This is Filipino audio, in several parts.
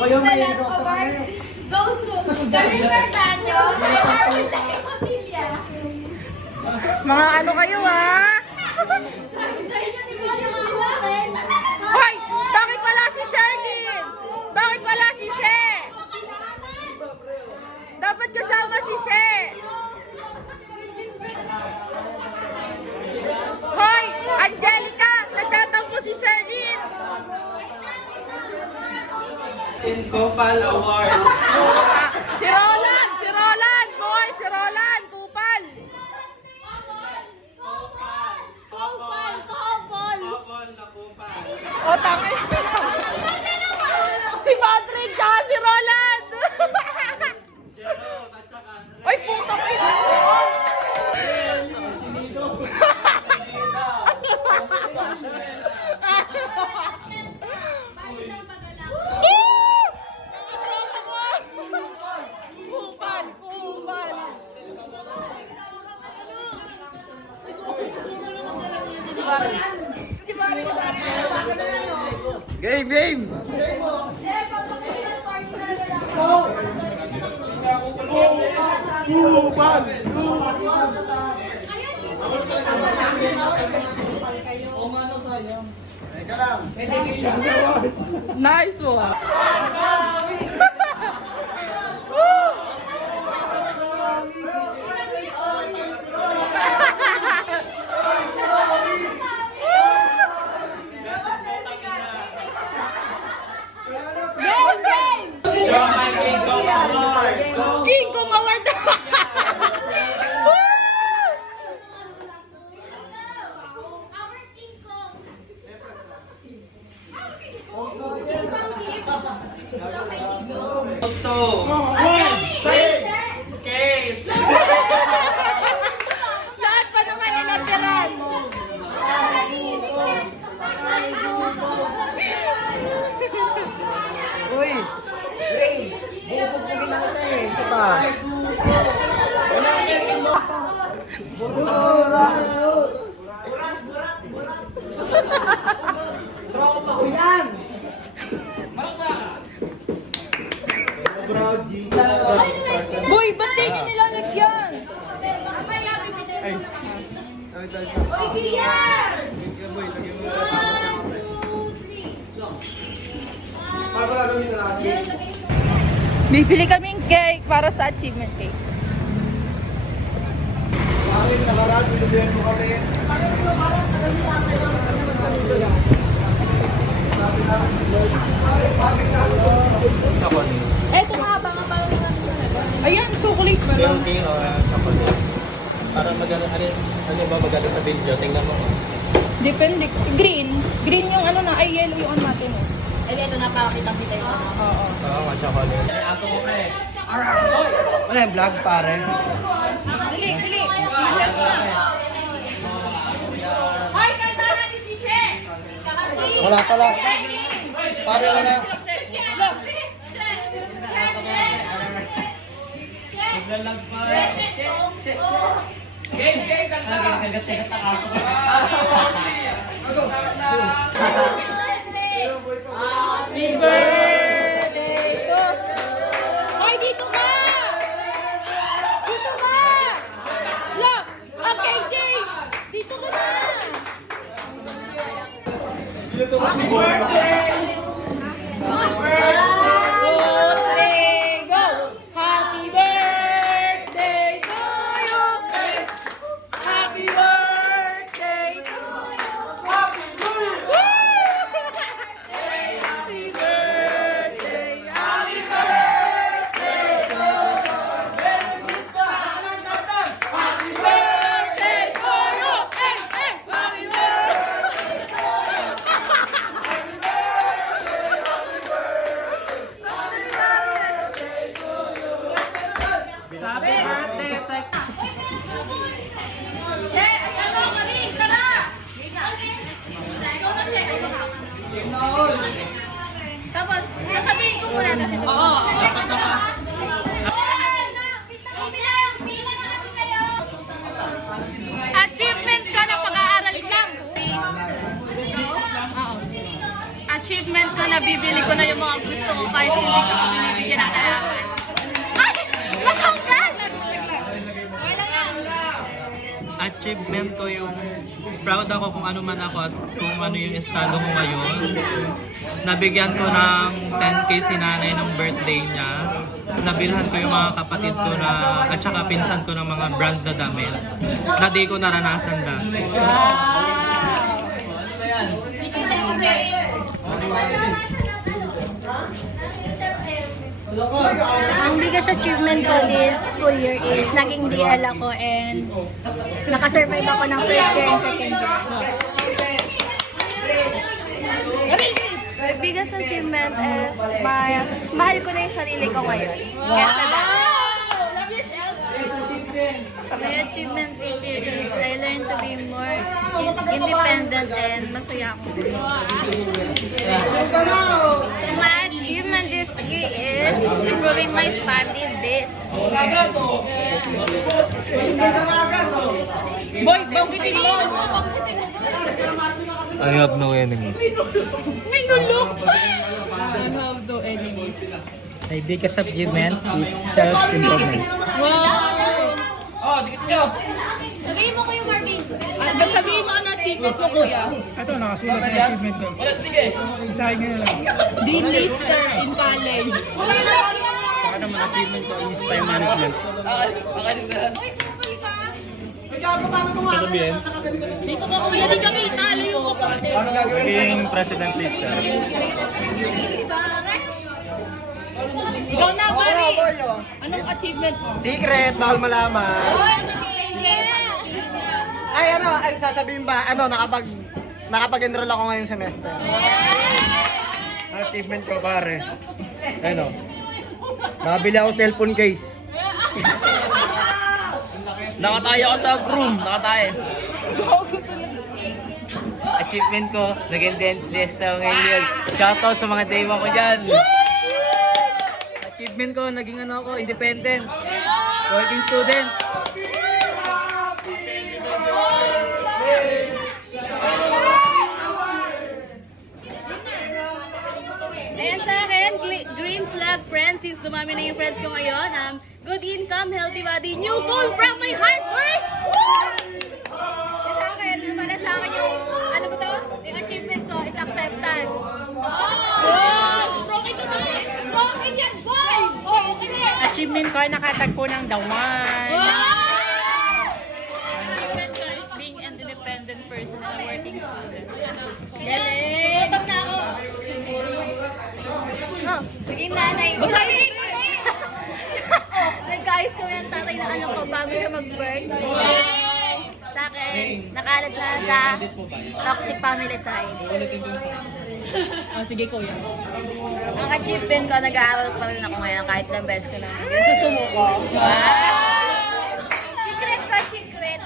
award goes to Daryl Bertanyo and Arwin Pamilya. Mga ano kayo Hoy! Bakit wala si Sherlyn? Bakit wala si She? Dapat kasama si She. Hoy! Angelica! Nagtatampo si Sherlyn! Gopal Award. Si Roland! Si Roland! Boy! Si Roland! Kupal! Gopal na Gopal. O, tangin. Si Patrick tsaka si Roland! Jerome at saka Ay, puto kayo! Kupal! Kupal! Game, game! Gopal! Nice one! Show my King Kong Award! King Kong Award! Our King Kong. Gusto! Kate! Lahat pa naman inatiran! Uy! Ray! Bubugugin na kita eh. Isa pa. Tropa ko yan! Boy, ba't di nyo nilalagyan? Oy, Kian! 1, 2, 3. Bibili kaming cake para sa achievement cake. Bakit nakaraan? Binabihan mo kami. Eto nga ba nga parang Ayan, chocolate pa lang. King chocolate. Para magano ano ba magano sa video? Tingnan mo. Depende. Green. Green yung ano na, ay yellow yung ano natin. Ay, ito na pakita-kita yung ano. Oo. Oo, chocolate. Aso ko pre. Ano yung vlog pare? Dili, dili. Mahal ko na. Hoy, kanta natin si She! Saka si... Wala pala. Pare wala. Naglalagpay. Game, game, kanta. Kagat-kagat ang aso. Happy birthday to... Hoy, dito ka! Dito ka! Look! Okay, Jay! Dito ka na! Happy birthday to you! Happy birthday to you! Happy birthday! Happy birthday! Happy birthday to you! Happy birthday to you! Hey, hey! Happy birthday to you! Happy birthday, sex. Che, ano ka rin? Tara! Ikaw na, Che. Tapos, sasabihin ko muna kasi ito. Oo. Dapat naman. Achievement ka ng pag-aaral ko lang. Oo. achievement ko, nabibili ko na yung mga gusto ko kahit hindi ko binibigyan ng allowance. Ay! Matanggal! Wala yan. Achievement ko yung proud ako kung ano man ako at kung ano yung estado ko ngayon. Nabigyan ko ng 10K si nanay nung birthday niya. Nabilhan ko yung mga kapatid ko na at saka pinsan ko ng mga brand na damit na di ko naranasan dati. Ang biggest achievement ko this school year is naging DL ako and nakasurvive ako ng first year and second year. The biggest achievement is mahal ko na yung sarili ko ngayon. Kesa dati. Love yourself! My achievement this year is I learned to be more independent and masaya ako. So my achievement this year is improving my study this. Boy, banggitin mo! I have no enemies. May nulok! I have no enemies. My biggest achievement is self-improvement. Wow! Oh, dikit nyo! Sabihin mo kayo, Marvin. Sabihin mo ano achievement mo, kuya. Ito, nakasulat na yung achievement ko. Wala sige! Isahin nyo na lang. Dean Lister in college. Saka naman achievement ko is time management. Uy, pupul ka. Sasabihin? Dito ka, kuya, di ka kita. Layo ko pa. Maging president lister. Ikaw na, pare. Anong achievement mo? Secret, bawal malaman. Ay, sasabihin ba, nakapag-enroll ako ngayong semester. Achievement ko, pare. Nakabili ako cellphone case. Nakatayo ako sa room. Nakatayo. Achievement ko, naging dentist ako ngayon. Shoutout sa mga day ko dyan. Achievement ko, naging independent. Working student. Ayan sa akin, green flag friends, since dumami na yung friends ko ngayon. Good income, healthy body, new phone from my hard work! Sa akin, para sa akin yung, ano ba to? Yung achievement ko is acceptance. Broken na kami. Broken yan, boy! Achievement ko ay nakatagpo ng dawan. Achievement ko is being an independent person and a working student. Tututom na ako. Oh, maging nanay. Basahin! Nagkaayos kami ng tatay na anak ko bago siya mag-birth. Sa akin, nakalat na sa toxic family side. Sige, kuya. Ang achievement ko, nag-aaral pa rin ako ngayon kahit ilang beses ko lang. Yung susumuko. Secret ko, secret.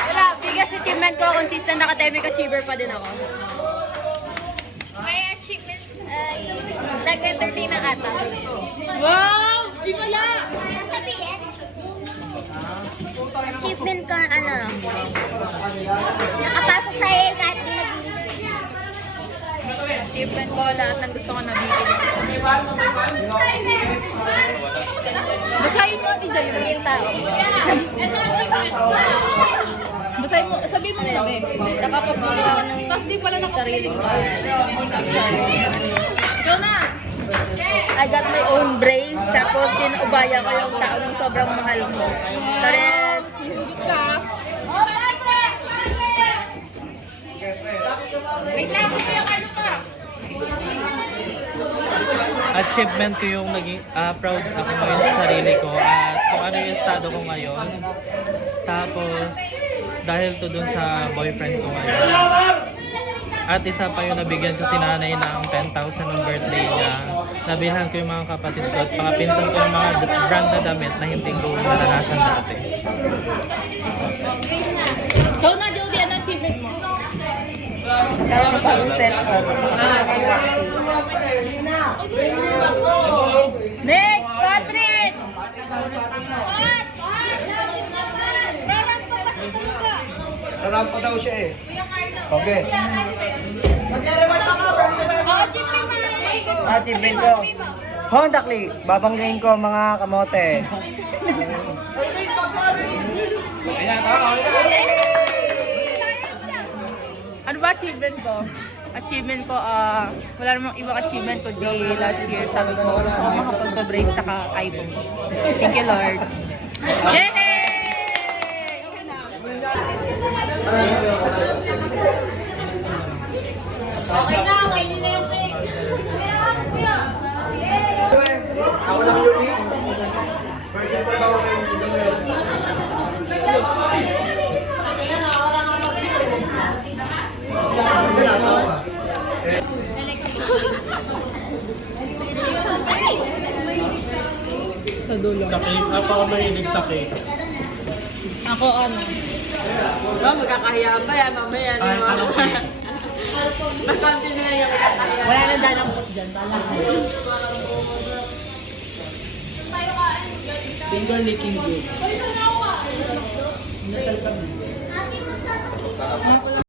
Wala, biggest achievement ko, consistent academic achiever pa din ako. My achievements ay nag-entertain ng atas. Wow! Di pala! Achievement ko, nakapasok sa iyo kahit di Achievement ko, lahat ng gusto ko nabibili. Basahin mo, Ate Jayo. naging tao. Ito achievement. Basahin mo, sabihin mo na yan, eh. Nakapagmula ako ng sariling bahay. Ikaw na! I got my own brace, tapos pinaubaya ko yung tao ng sobrang mahal ko. Pares, Hihugot ka. Wait lang, gusto yung ano pa. Achievement ko yung naging proud ako ngayon sa sarili ko at kung ano yung estado ko ngayon. Tapos, dahil to dun sa boyfriend ko ngayon. At isa pa yung nabigyan ko si nanay ng 10,000 ng birthday niya. Nabilhan ko yung mga kapatid ko at mga pinsan ko yung mga brand na damit na hindi ko naranasan dati. Ikaw na, Jody, ano achievement mo? Next, Patrick! Rarampa daw siya eh. Okay. Achievement ko. Honda Click. Babanggain ko mga kamote. Ano ba achievement ko? Achievement ko, wala namang ibang achievement ko di last year. Sabi ko, gusto ko makapag-brace tsaka iPhone. Thank you, Lord. Yay! Okay na. Okay na, kainin na yung cake. Ako lang yun eh. Birthday pa ako kayo. Sa dulo. Sa cake, ako mahilig sa cake. Ako ano? Magkakahiya pa yan, mamaya. Ay, ano cake? Bakanti na lang yung magkakahiya. Wala na dyan ang dyan. Finger licking good. Ano ko